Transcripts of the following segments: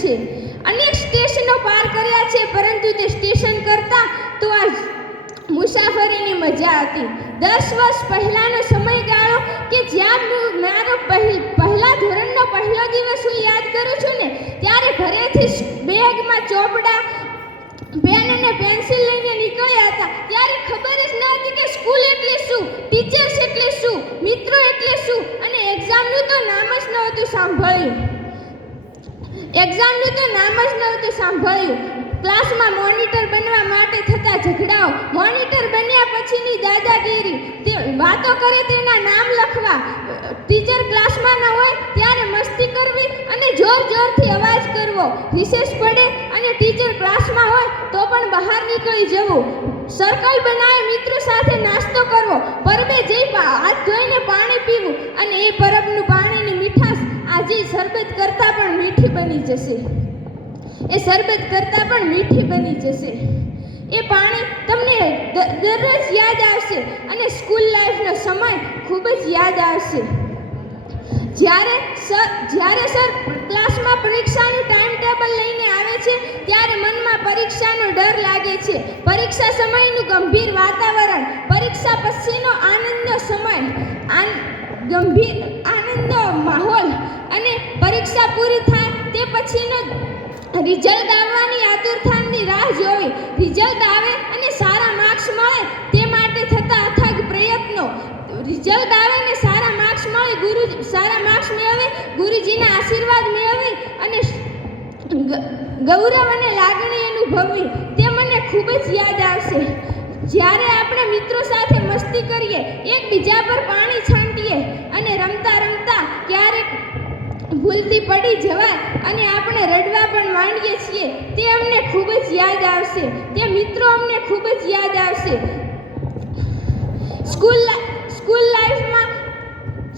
છે. અનેક સ્ટેશનો પાર કર્યા છે, પરંતુ તે સ્ટેશન કરતાં તો આ મુસાફરીની મજા હતી. દસ વર્ષ પહેલાંનો સમયગાળો કે જ્યાં હું મારો પહેલા ધોરણનો પહેલો દિવસ હું યાદ કરું છું ને, ત્યારે ઘરેથી એક્ઝામનું તો નામ જ નહોતું સાંભળ્યું. ક્લાસમાં મોનિટર બનવા માટે થતા ઝઘડાઓ. મોનિટર બન્યા પછીની દાદાગીરી. તે વાતો કરે તેના નામ લખવા. ટીચર ક્લાસમાં ન હોય ત્યારે મસ્તી કરવી અને જોર જોરથી અવાજ કરવો. રિસેસ પડે અને ટીચર ક્લાસમાં હોય તો પણ બહાર નીકળી જવું. સર્કલ બનાવી મિત્રો સાથે નાસ્તો કરવો. પરબે જઈ હાથ ધોઈને પાણી પીવું અને એ પરબનું પાણીની મીઠાશ આજે શરબત કરતા બની જશે. એ શરબત કરતાં પણ મીઠી બની જશે. એ પાણી તમને દરરોજ યાદ આવશે અને સ્કૂલ લાઈફનો સમય ખૂબ જ યાદ આવશે. જ્યારે સર જ્યારે સર ક્લાસમાં પરીક્ષાનું ટાઈમ ટેબલ લઈને આવે છે, ત્યારે મનમાં પરીક્ષાનો ડર લાગે છે. પરીક્ષા સમયનું ગંભીર વાતાવરણ, પરીક્ષા પછીનો આનંદનો સમય, આન, ગંભીર આનંદનો માહોલ અને પરીક્ષા પૂરી થાય પછીનો રિઝલ્ટ આવવાની આતુરતાની રાહ જોવી. રિઝલ્ટ આવે અને સારા માર્ક્સ મળે તે માટે થતા અથાગ પ્રયત્નો. રિઝલ્ટ આવે ને સારા માર્ક્સ મળે, ગુરુ સારા માર્ક્સ મેળવે, ગુરુજીના આશીર્વાદ મેળવી અને ગૌરવ અને લાગણી અનુભવવી, તે મને ખૂબ જ યાદ આવશે. જ્યારે આપણે મિત્રો સાથે મસ્તી કરીએ, એકબીજા પર પાણી છાંટીએ અને રમતા ભૂલથી પડી જવાય અને આપણે રડવા પણ માંડીએ છીએ, તે અમને ખૂબ જ યાદ આવશે. તે મિત્રો અમને ખૂબ જ યાદ આવશે. સ્કૂલ સ્કૂલ લાઈફમાં,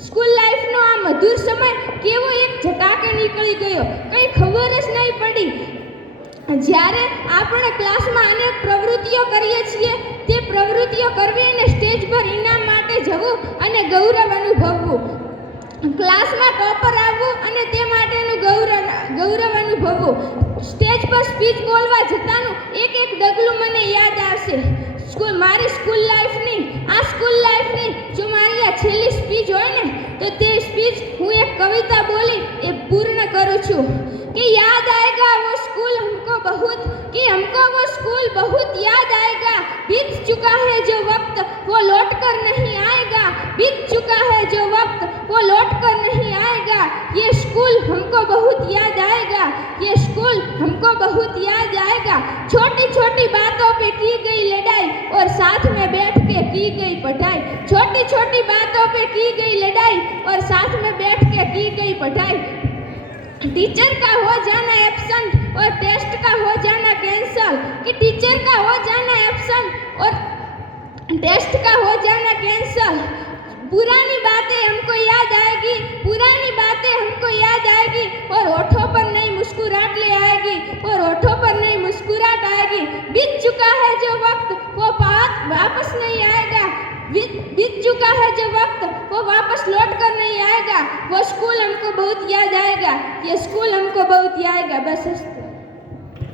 સ્કૂલ લાઈફનો આ મધુર સમય કેવો એક ઝટાકે નીકળી ગયો. કંઈ ખબર જ નહીં પડી. જ્યારે આપણે ક્લાસમાં અનેક પ્રવૃત્તિઓ કરીએ છીએ, તે પ્રવૃત્તિઓ કરવી અને સ્ટેજ પર ઇનામ માટે જવું અને ગૌરવ અનુભવવું. ક્લાસમાં ટોપર આવવું અને તે માટેનું ગૌરવ ગૌરવ અનુભવવું. સ્ટેજ પર સ્પીચ બોલવા જતાનું એક એક ડગલું મને યાદ આવશે. સ્કૂલ, મારી સ્કૂલ લાઈફની, આ સ્કૂલ લાઈફની જો મારી આ છેલ્લી સ્પીચ હોય ને, તો તે સ્પીચ હું એક કવિતા બોલી એ પૂર્ણ કરું છું. કે યાદ આવેગા વો સ્કૂલ, હમકો બહુત, કે હમકો વો સ્કૂલ બહુત યાદ આવેગા બીત ચુકા હે જો વક્ત वो लौट कर नहीं आएगा। बीत चुका है जो वक्त, वो लौट कर नहीं आएगा। ये स्कूल हमको बहुत याद आएगा। ये स्कूल हमको बहुत याद आएगा। छोटी छोटी बातों पे की गई लड़ाई और साथ में बैठ के की गई पढ़ाई। छोटी छोटी बातों पे की गई लड़ाई और साथ में बैठ के की गई पढ़ाई। टीचर का हो जाना एब्सेंट और टेस्ट का हो जाना कैंसल। कि टीचर का हो जाना एब्सेंट और टेस्ट का हो जाना कैंसल पुरानी बातें हमको याद आएगी, पुरानी बातें हमको याद आएगी, और होठों पर नई मुस्कुराहट ले आएगी, और होठों पर नई मुस्कुराहट आएगी। बीत चुका है जो वक्त, वो बात वापस नहीं आएगा। बीत चुका है जो वक्त, वो वापस लौट कर नहीं आएगा। वो स्कूल हमको बहुत याद आएगा, ये स्कूल हमको बहुत याद आएगा। बस